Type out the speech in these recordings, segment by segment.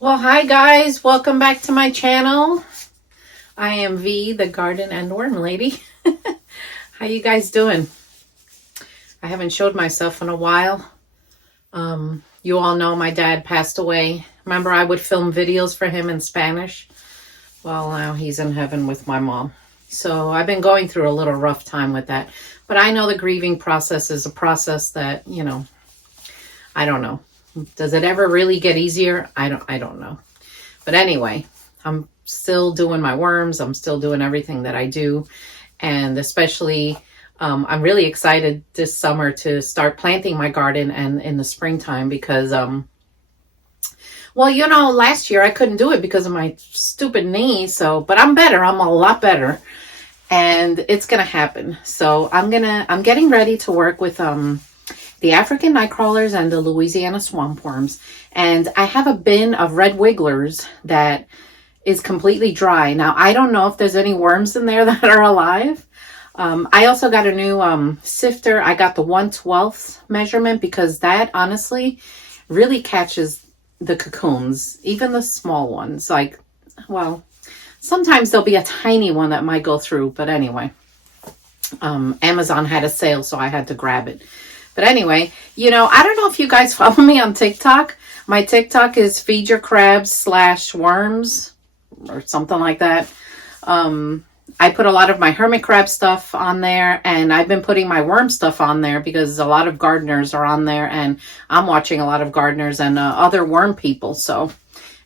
Well, hi guys, welcome back to my channel. I am V, the garden and worm lady. How you guys doing? I haven't showed myself in a while. You all know my dad passed away. Remember I would film videos for him in Spanish? Well, now he's in heaven with my mom. So I've been going through a little rough time with that. But I know the grieving process is a process that, I don't know. Does it ever really get easier? I don't know. But anyway, I'm still doing my worms. I'm still doing everything that I do. And especially, I'm really excited this summer to start planting my garden and in the springtime because, last year I couldn't do it because of my stupid knee. But I'm better. I'm a lot better. And it's going to happen. So I'm getting ready to work with, the African nightcrawlers and the Louisiana swamp worms. And I have a bin of red wigglers that is completely dry. Now, I don't know if there's any worms in there that are alive. I also got a new sifter. I got the 1/12 measurement because that honestly really catches the cocoons, even the small ones. Sometimes there'll be a tiny one that might go through. But anyway, Amazon had a sale, so I had to grab it. But anyway, I don't know if you guys follow me on TikTok. My TikTok is Feed Your Crabs /worms or something like that. I put a lot of my hermit crab stuff on there, and I've been putting my worm stuff on there because a lot of gardeners are on there, and I'm watching a lot of gardeners and other worm people. So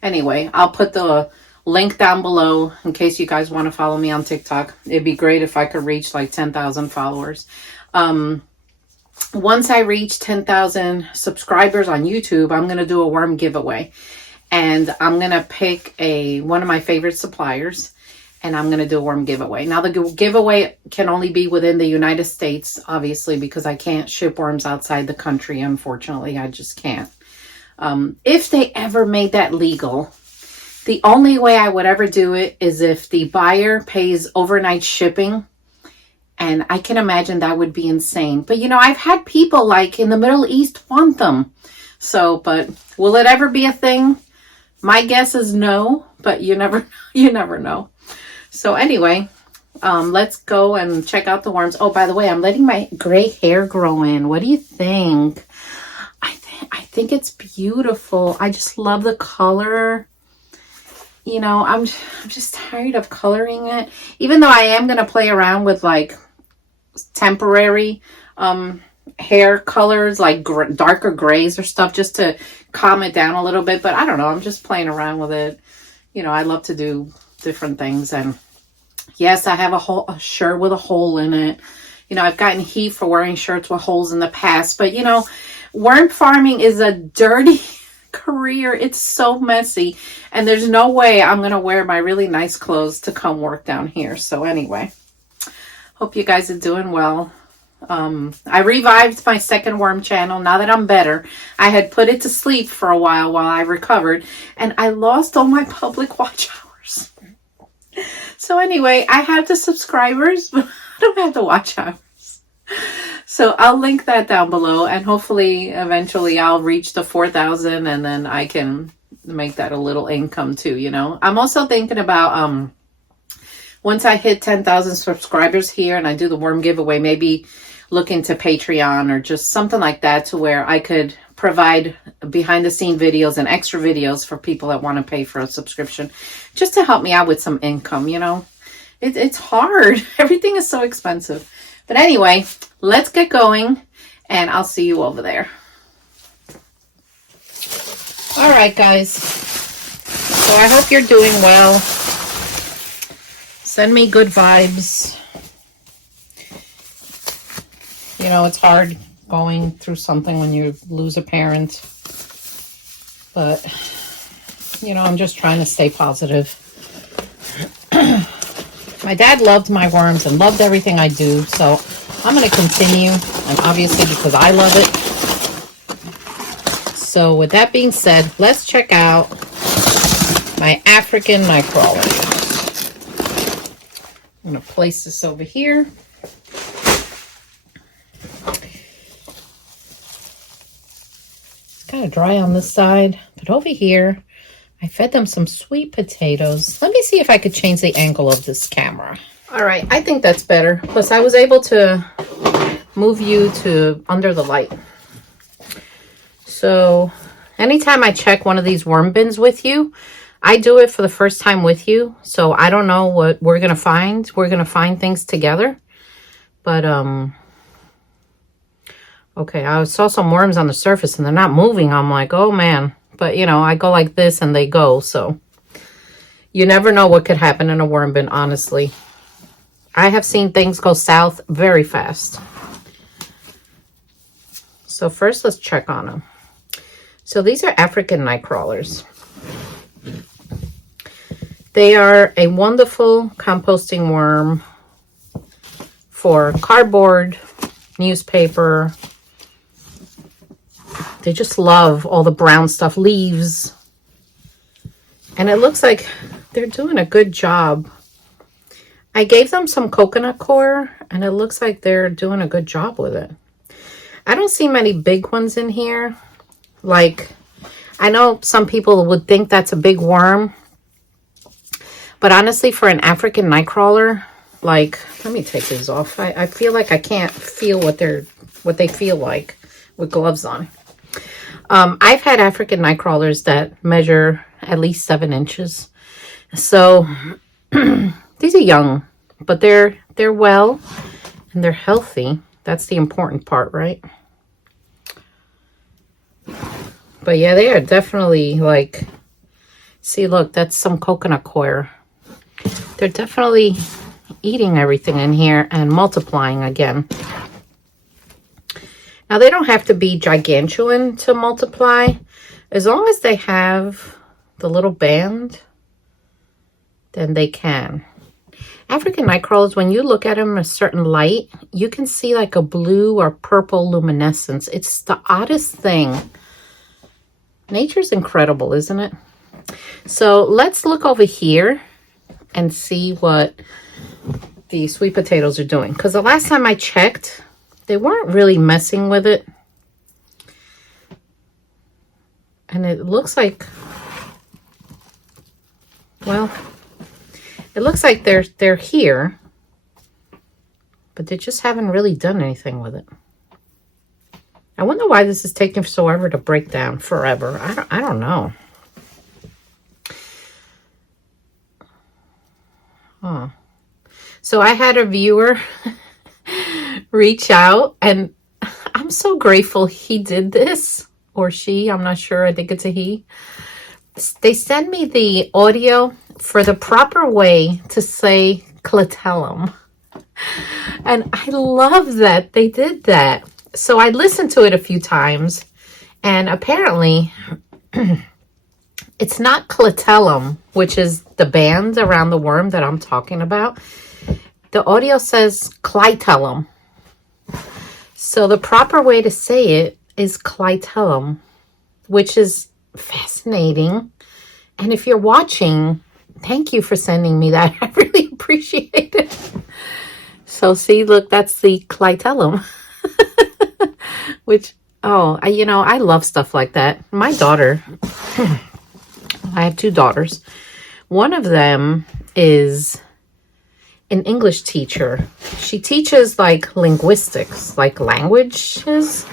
anyway, I'll put the link down below in case you guys want to follow me on TikTok. It'd be great if I could reach like 10,000 followers. Once I reach 10,000 subscribers on YouTube, I'm going to do a worm giveaway. And I'm going to pick one of my favorite suppliers, and I'm going to do a worm giveaway. Now, the giveaway can only be within the United States, obviously, because I can't ship worms outside the country, unfortunately. I just can't. If they ever made that legal, the only way I would ever do it is if the buyer pays overnight shipping. And I can imagine that would be insane. But, I've had people like in the Middle East want them. But will it ever be a thing? My guess is no, but you never know. So anyway, let's go and check out the worms. Oh, by the way, I'm letting my gray hair grow in. What do you think? I think it's beautiful. I just love the color. I'm just tired of coloring it. Even though I am going to play around with like temporary hair colors, like darker grays or stuff, just to calm it down a little bit. But I don't know. I'm just playing around with it. I love to do different things. And yes, I have a shirt with a hole in it. I've gotten heat for wearing shirts with holes in the past. But, worm farming is a dirty career. It's so messy, and there's no way I'm gonna wear my really nice clothes to come work down here. So anyway, hope you guys are doing well. I revived my second worm channel now that I'm better. I had put it to sleep for a while I recovered, and I lost all my public watch hours. So anyway, I have the subscribers, but I don't have the watch hours. So I'll link that down below, and hopefully eventually I'll reach the 4,000, and then I can make that a little income too, I'm also thinking about once I hit 10,000 subscribers here and I do the worm giveaway, maybe look into Patreon or just something like that, to where I could provide behind the scene videos and extra videos for people that want to pay for a subscription, just to help me out with some income. It's hard. Everything is so expensive. But anyway, let's get going, and I'll see you over there. All right, guys. So I hope you're doing well. Send me good vibes. It's hard going through something when you lose a parent. But, I'm just trying to stay positive. My dad loved my worms and loved everything I do, so I'm going to continue, and obviously because I love it. So with that being said, let's check out my African nightcrawler. I'm going to place this over here. It's kind of dry on this side, but over here I fed them some sweet potatoes. Let me see if I could change the angle of this camera. All right, I think that's better. Plus, I was able to move you to under the light. So, anytime I check one of these worm bins with you, I do it for the first time with you. So, I don't know what we're going to find. We're going to find things together. But, okay, I saw some worms on the surface and they're not moving. I'm like, oh, man. But, you know, I go like this and they go. So, you never know what could happen in a worm bin, honestly. I have seen things go south very fast. So, first, let's check on them. So, these are African nightcrawlers. They are a wonderful composting worm for cardboard, newspaper. They just love all the brown stuff, leaves. And it looks like they're doing a good job. I gave them some coconut coir, and it looks like they're doing a good job with it. I don't see many big ones in here. Like, I know some people would think that's a big worm. But honestly, for an African nightcrawler, like, let me take these off. I feel like I can't feel what they feel like with gloves on. I've had African nightcrawlers that measure at least 7 inches. So these are young, but they're well and they're healthy. That's the important part, right? But yeah, they are definitely like, see, look, that's some coconut coir. They're definitely eating everything in here and multiplying again. Now, they don't have to be gigantuan to multiply. As long as they have the little band, then they can. African nightcrawlers, when you look at them in a certain light, you can see like a blue or purple luminescence. It's the oddest thing. Nature's incredible, isn't it? So let's look over here and see what the sweet potatoes are doing. Because the last time I checked, they weren't really messing with it. And it looks like, well, it looks like they're here, but they just haven't really done anything with it. I wonder why this is taking forever to break down. Forever. I don't know. Oh. So I had a viewer reach out, and I'm so grateful he did this, or she, I'm not sure, I think it's a he. They send me the audio for the proper way to say clitellum. And I love that they did that. So I listened to it a few times, and apparently it's not clitellum, which is the band around the worm that I'm talking about. The audio says clitellum. So the proper way to say it is clitellum, which is fascinating. And if you're watching, thank you for sending me that. I really appreciate it. So see, look, that's the clitellum. Which, oh, I love stuff like that. My daughter, I have 2 daughters. One of them is an English teacher. She teaches like linguistics, like languages.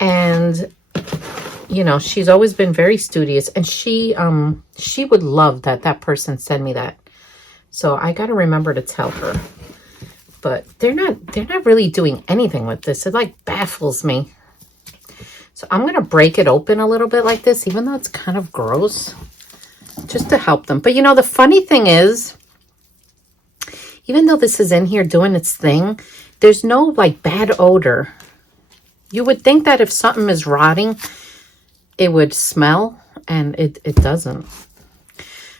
And, she's always been very studious. And she would love that person send me that. So I got to remember to tell her. But they're not really doing anything with this. It like baffles me. So I'm going to break it open a little bit like this, even though it's kind of gross, just to help them. But the funny thing is, even though this is in here doing its thing, there's no like bad odor. You would think that if something is rotting, it would smell, and it doesn't.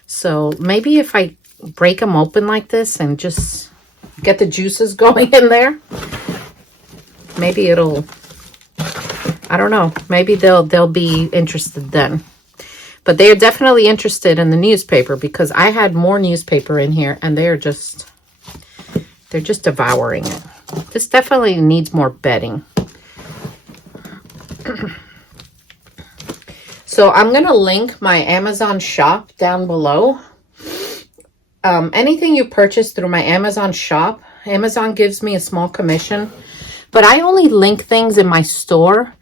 So maybe if I break them open like this and just get the juices going in there, maybe it'll, I don't know, maybe they'll be interested then. But they are definitely interested in the newspaper, because I had more newspaper in here, and they're just devouring it. This definitely needs more bedding. So I'm going to link my Amazon shop down below. Anything you purchase through my Amazon shop, Amazon gives me a small commission, but I only link things in my store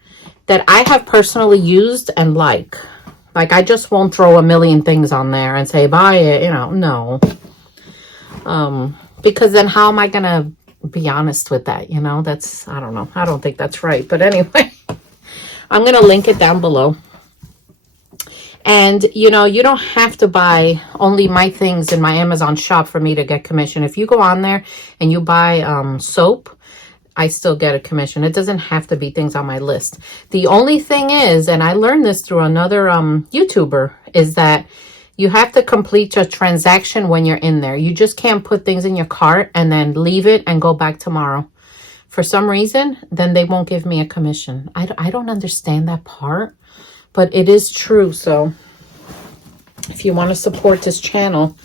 that I have personally used and like. Like, I just won't throw a million things on there and say, buy it, you know, no. Because then how am I going to be honest with that? You know, that's, I don't know. I don't think that's right. But anyway, I'm going to link it down below. And, you know, you don't have to buy only my things in my Amazon shop for me to get commission. If you go on there and you buy soap, I still get a commission. It doesn't have to be things on my list. The only thing is, and I learned this through another YouTuber, is that you have to complete your transaction when you're in there. You just can't put things in your cart and then leave it and go back tomorrow. For some reason, then they won't give me a commission. I don't understand that part. But it is true. So if you want to support this channel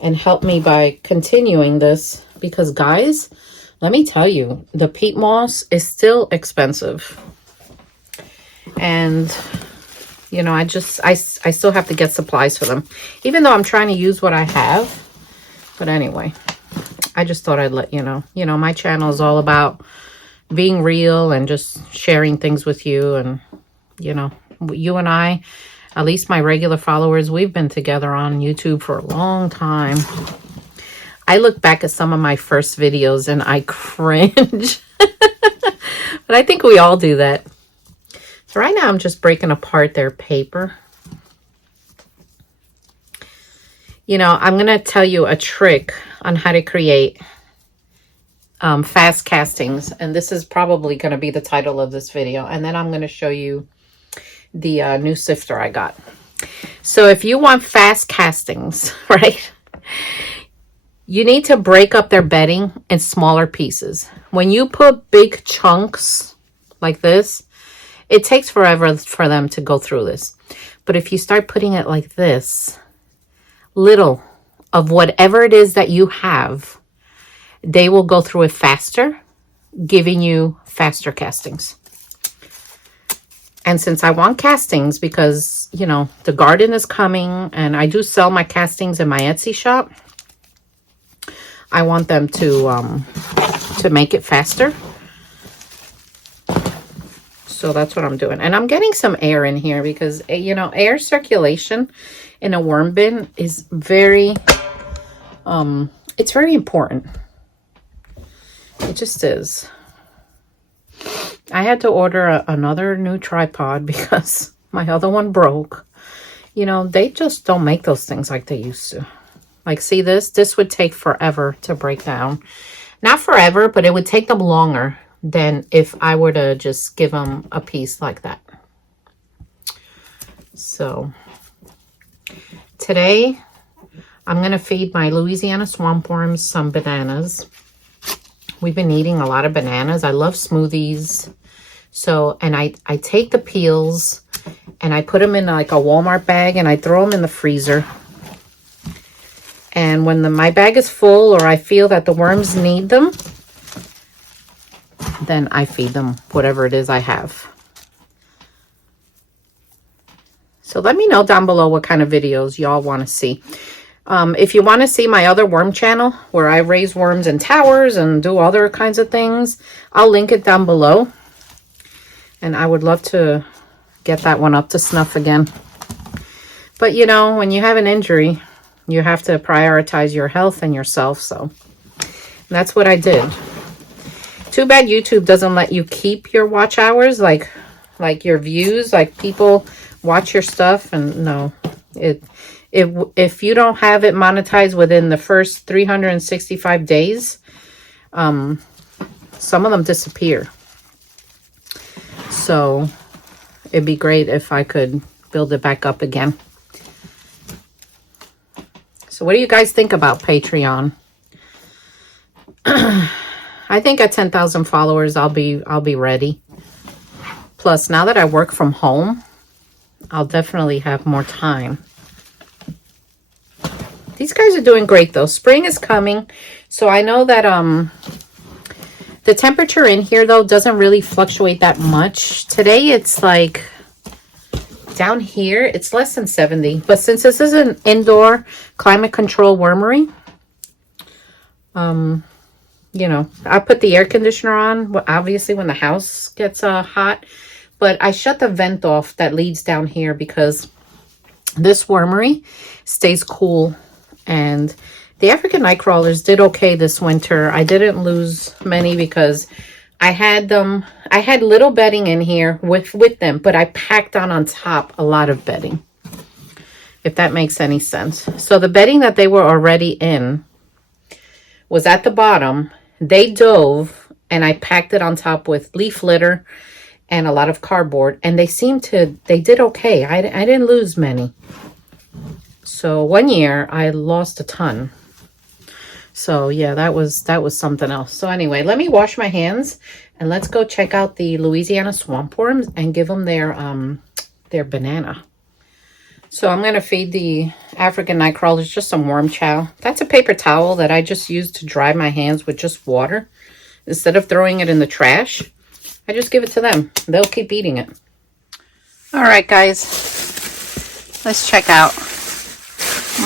and help me by continuing this, because guys, let me tell you, the peat moss is still expensive. And, you know, I still have to get supplies for them, even though I'm trying to use what I have. But anyway, I just thought I'd let you know. You know, my channel is all about being real and just sharing things with you. And, you know, you and I, at least my regular followers, we've been together on YouTube for a long time. I look back at some of my first videos and I cringe. But I think we all do that. So right now I'm just breaking apart their paper. You know, I'm going to tell you a trick on how to create fast castings. And this is probably going to be the title of this video. And then I'm going to show you the new sifter I got. So if you want fast castings, right, you need to break up their bedding in smaller pieces. When you put big chunks like this, it takes forever for them to go through this. But if you start putting it like this, little of whatever it is that you have, they will go through it faster, giving you faster castings. And since I want castings, because, you know, the garden is coming and I do sell my castings in my Etsy shop, I want them to make it faster. So that's what I'm doing. And I'm getting some air in here because, you know, air circulation in a worm bin is very, it's very important. It just is. I had to order another new tripod because my other one broke. You know, they just don't make those things like they used to. Like, see this? This would take forever to break down. Not forever, but it would take them longer than if I were to just give them a piece like that. So, today, I'm going to feed my Louisiana swamp worms some bananas. We've been eating a lot of bananas. I love smoothies. So, and I take the peels and I put them in like a Walmart bag and I throw them in the freezer. And when my bag is full or I feel that the worms need them, then I feed them whatever it is I have. So let me know down below what kind of videos y'all want to see. If you want to see my other worm channel where I raise worms in towers and do other kinds of things, I'll link it down below. And I would love to get that one up to snuff again. But you know, when you have an injury, you have to prioritize your health and yourself. So that's what I did. Too bad YouTube doesn't let you keep your watch hours, like your views, like people watch your stuff. And no, if you don't have it monetized within the first 365 days, some of them disappear. So it'd be great if I could build it back up again. So what do you guys think about Patreon? I think at 10,000 followers, I'll be ready. Plus, now that I work from home, I'll definitely have more time. These guys are doing great though. Spring is coming. So I know that the temperature in here though doesn't really fluctuate that much. Today it's like Down here, it's less than 70. But since this is an indoor climate control wormery, you know, I put the air conditioner on, obviously, when the house gets hot. But I shut the vent off that leads down here because this wormery stays cool. And the African nightcrawlers did okay this winter. I didn't lose many because I had little bedding in here with them, but I packed on top a lot of bedding, if that makes any sense. So the bedding that they were already in was at the bottom. They dove, and I packed it on top with leaf litter and a lot of cardboard, and they did okay. I didn't lose many. So one year I lost a ton. So yeah, that was something else. So anyway, let me wash my hands and let's go check out the Louisiana swamp worms and give them their banana. So I'm going to feed the African nightcrawlers just some worm chow. That's a paper towel that I just used to dry my hands with just water. Instead of throwing it in the trash, I just give it to them. They'll keep eating it. All right, guys. Let's check out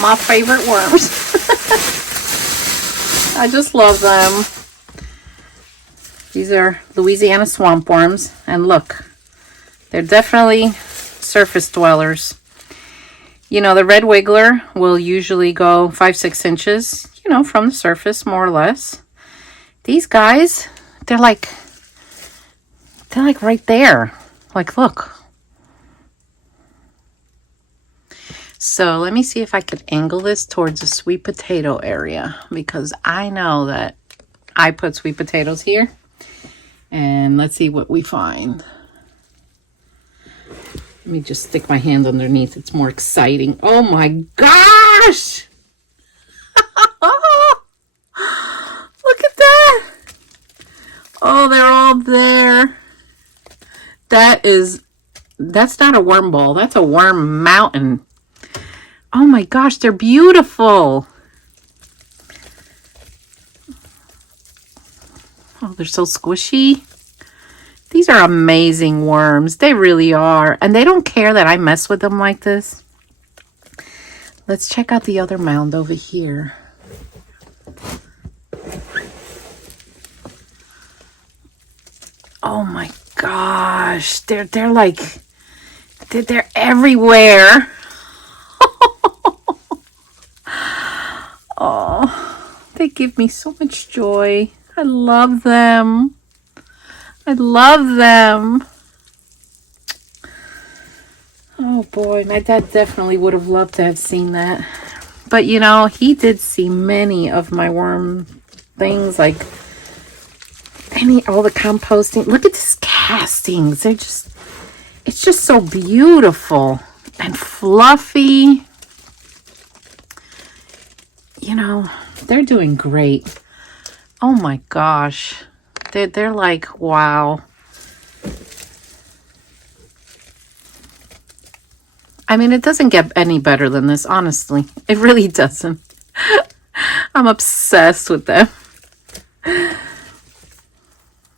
my favorite worms. I just love them. These are Louisiana swamp worms. And look, they're definitely surface dwellers. You know, the red wiggler will usually go 5-6 inches, you know, from the surface, more or less. These guys, they're like right there. Like, look. So let me see if I could angle this towards the sweet potato area, because I know that I put sweet potatoes here. And let's see what we find. Let me just stick my hand underneath. It's more exciting. Oh my gosh! Look at that! Oh, they're all there. That's not a worm ball. That's a worm mountain. Oh my gosh, they're beautiful. Oh, they're so squishy. These are amazing worms. They really are. And they don't care that I mess with them like this. Let's check out the other mound over here. Oh my gosh. They're everywhere. Oh, they give me so much joy. I love them. I love them. Oh boy, my dad definitely would have loved to have seen that. But you know, he did see many of my worm things, like all the composting. Look at these castings. It's just so beautiful and fluffy. You know, they're doing great. Oh my gosh. They're like, wow. I mean, it doesn't get any better than this, honestly. It really doesn't. I'm obsessed with them.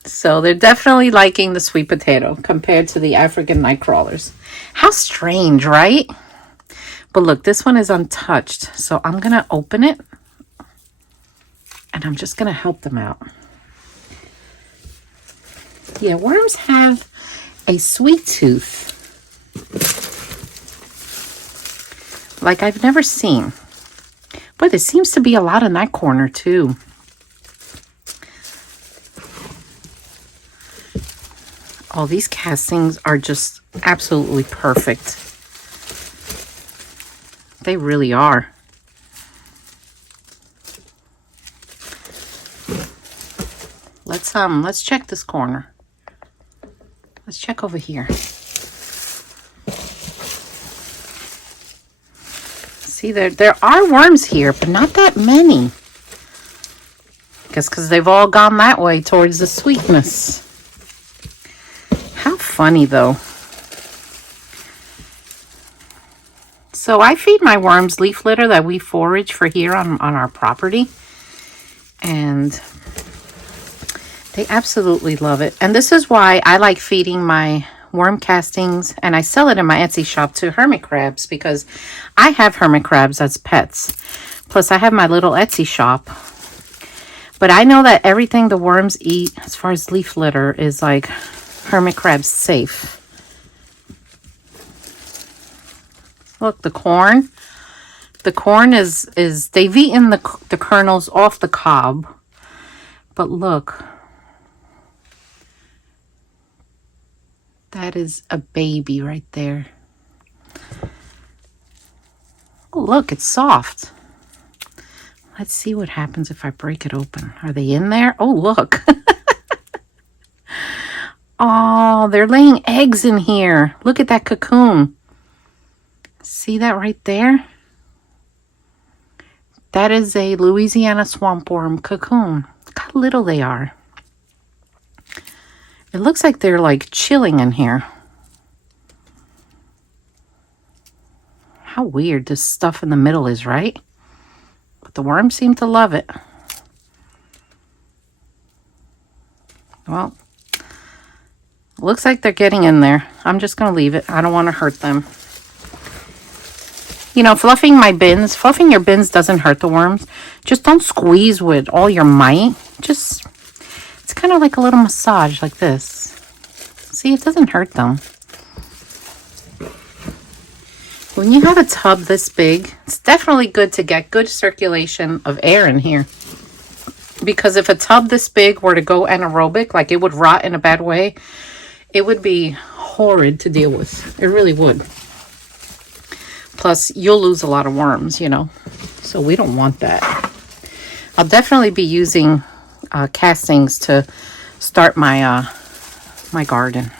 So they're definitely liking the sweet potato compared to the African nightcrawlers. How strange, right? But look, this one is untouched. So I'm going to open it. And I'm just going to help them out. Yeah, worms have a sweet tooth like I've never seen. But there seems to be a lot in that corner too. Oh, these castings are just absolutely perfect. They really are. Let's check this corner. Let's check over here. See, there are worms here, but not that many. Guess because they've all gone that way towards the sweetness. How funny, though. So I feed my worms leaf litter that we forage for here on our property. And they absolutely love it. And this is why I like feeding my worm castings, and I sell it in my Etsy shop too, hermit crabs, because I have hermit crabs as pets. Plus, I have my little Etsy shop. But I know that everything the worms eat, as far as leaf litter, is like hermit crabs safe. Look, the corn. The corn is they've eaten the kernels off the cob. But look. That is a baby right there. Oh, look, it's soft. Let's see what happens if I break it open. Are they in there? Oh, look. Oh, they're laying eggs in here. Look at that cocoon. See that right there? That is a Louisiana swamp worm cocoon. Look how little they are. It looks like they're like chilling in here. How weird this stuff in the middle is, right? But the worms seem to love it. Well, looks like they're getting in there. I'm just going to leave it. I don't want to hurt them. You know, fluffing your bins doesn't hurt the worms. Just don't squeeze with all your might. Just, it's kind of like a little massage like this. See, it doesn't hurt them. When you have a tub this big, it's definitely good to get good circulation of air in here. Because if a tub this big were to go anaerobic, like it would rot in a bad way, it would be horrid to deal with. It really would. Plus, you'll lose a lot of worms, you know. So we don't want that. I'll definitely be using castings to start my my garden.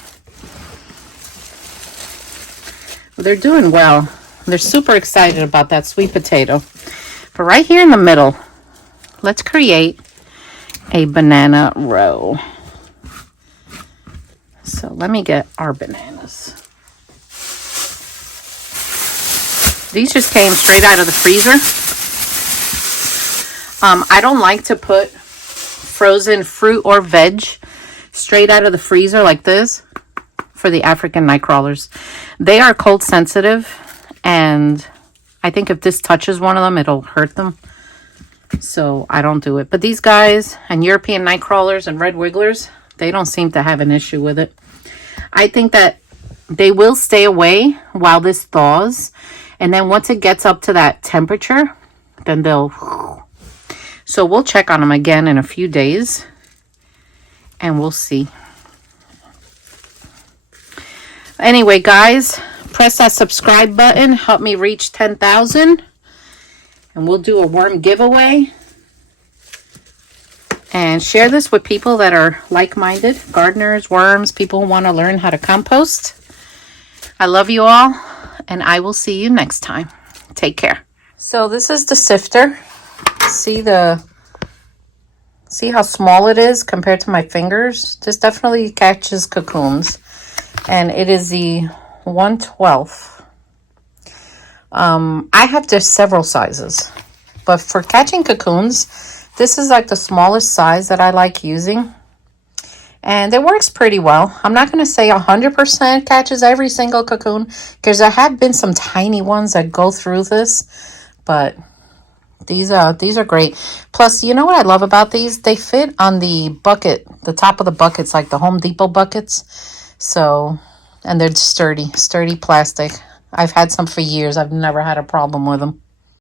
Well, they're doing well. They're super excited about that sweet potato. But right here in the middle, let's create a banana row. So let me get our bananas. These just came straight out of the freezer. I don't like to put frozen fruit or veg straight out of the freezer like this for the African nightcrawlers. They are cold sensitive, and I think if this touches one of them, it'll hurt them. So I don't do it. But these guys and European nightcrawlers and red wigglers, they don't seem to have an issue with it. I think that they will stay away while this thaws. And then once it gets up to that temperature, then they'll... So we'll check on them again in a few days. And we'll see. Anyway, guys, press that subscribe button. Help me reach 10,000. And we'll do a worm giveaway. And share this with people that are like-minded. Gardeners, worms, people who want to learn how to compost. I love you all. And I will see you next time. Take care. So this is the sifter. See how small it is compared to my fingers? This definitely catches cocoons. And it is the 1/12. I have just several sizes. But for catching cocoons, this is like the smallest size that I like using. And it works pretty well. I'm not going to say 100% catches every single cocoon, because there have been some tiny ones that go through this. But these are great. Plus, you know what I love about these? They fit on the bucket, the top of the buckets, like the Home Depot buckets. So, and they're sturdy plastic. I've had some for years. I've never had a problem with them.